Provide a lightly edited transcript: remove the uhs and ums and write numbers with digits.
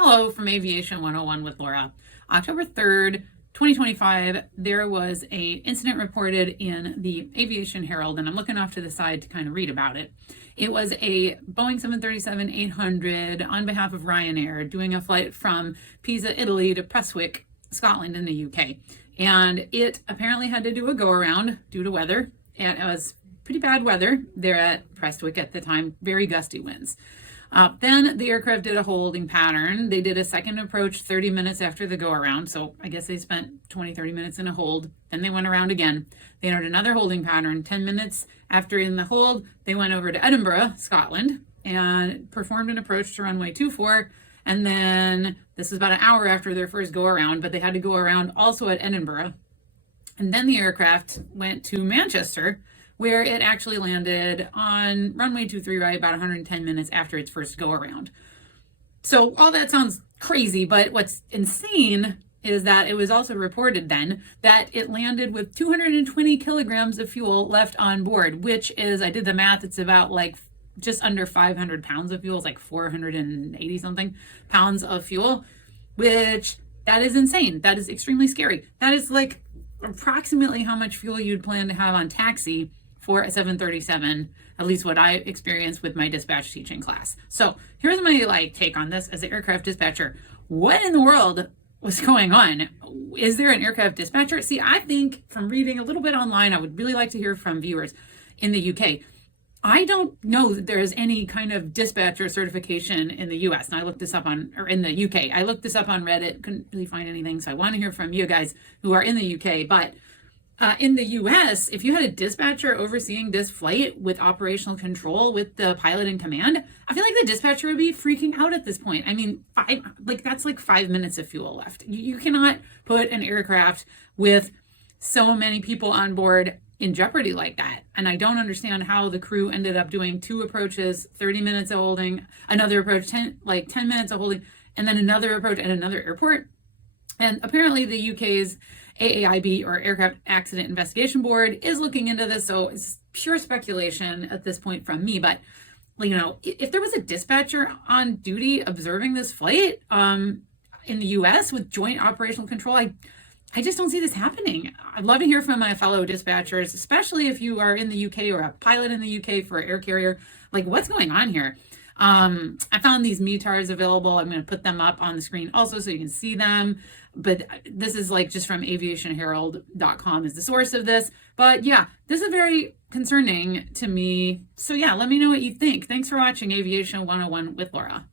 Hello from Aviation 101 with Laura. October 3rd, 2025, there was a incident reported in the Aviation Herald, and I'm looking off to the side to kind of read about it. It was a Boeing 737-800 on behalf of Ryanair doing a flight from Pisa, Italy to Prestwick, Scotland in the UK. And it apparently had to do a go-around due to weather. And it was pretty bad weather there at Prestwick at the time, very gusty winds. Then the aircraft did a holding pattern. They did a second approach 30 minutes after the go around. So I guess they spent 20-30 minutes in a hold. Then they went around again. They entered another holding pattern. 10 minutes after in the hold, they went over to Edinburgh, Scotland, and performed an approach to runway 24. And then this was about an hour after their first go around, but they had to go around also at Edinburgh. And then the aircraft went to Manchester, where it actually landed on runway 23 right about 110 minutes after its first go around. So all that sounds crazy, but what's insane is that it was also reported then that it landed with 220 kilograms of fuel left on board, which is, I did the math, it's about like just under 500 pounds of fuel. It's like 480 something pounds of fuel, which that is insane. That is extremely scary. That is like approximately how much fuel you'd plan to have on taxi for a 737, at least what I experienced with my dispatch teaching class. So here's my take on this as an aircraft dispatcher. What in the world was going on? Is there an aircraft dispatcher? See, I think from reading a little bit online, I would really like to hear from viewers in the UK. I don't know that there is any kind of dispatcher certification in the US. And I looked this up or in the UK. I looked this up on Reddit, couldn't really find anything. So I want to hear from you guys who are in the UK. But in the US, if you had a dispatcher overseeing this flight with operational control with the pilot in command, I feel like the dispatcher would be freaking out at this point. I mean, that's like 5 minutes of fuel left. You cannot put an aircraft with so many people on board in jeopardy like that. And I don't understand how the crew ended up doing 2 approaches, 30 minutes of holding, another approach, 10 minutes of holding, and then another approach at another airport. And apparently the UK's AAIB, or Aircraft Accident Investigation Board, is looking into this. So it's pure speculation at this point from me. But, if there was a dispatcher on duty observing this flight in the US with joint operational control, I just don't see this happening. I'd love to hear from my fellow dispatchers, especially if you are in the UK or a pilot in the UK for an air carrier. What's going on here? I found these METARs available. I'm going to put them up on the screen also so you can see them. But this is just from aviationherald.com is the source of this. But yeah, this is very concerning to me. So yeah, let me know what you think. Thanks for watching Aviation 101 with Laura.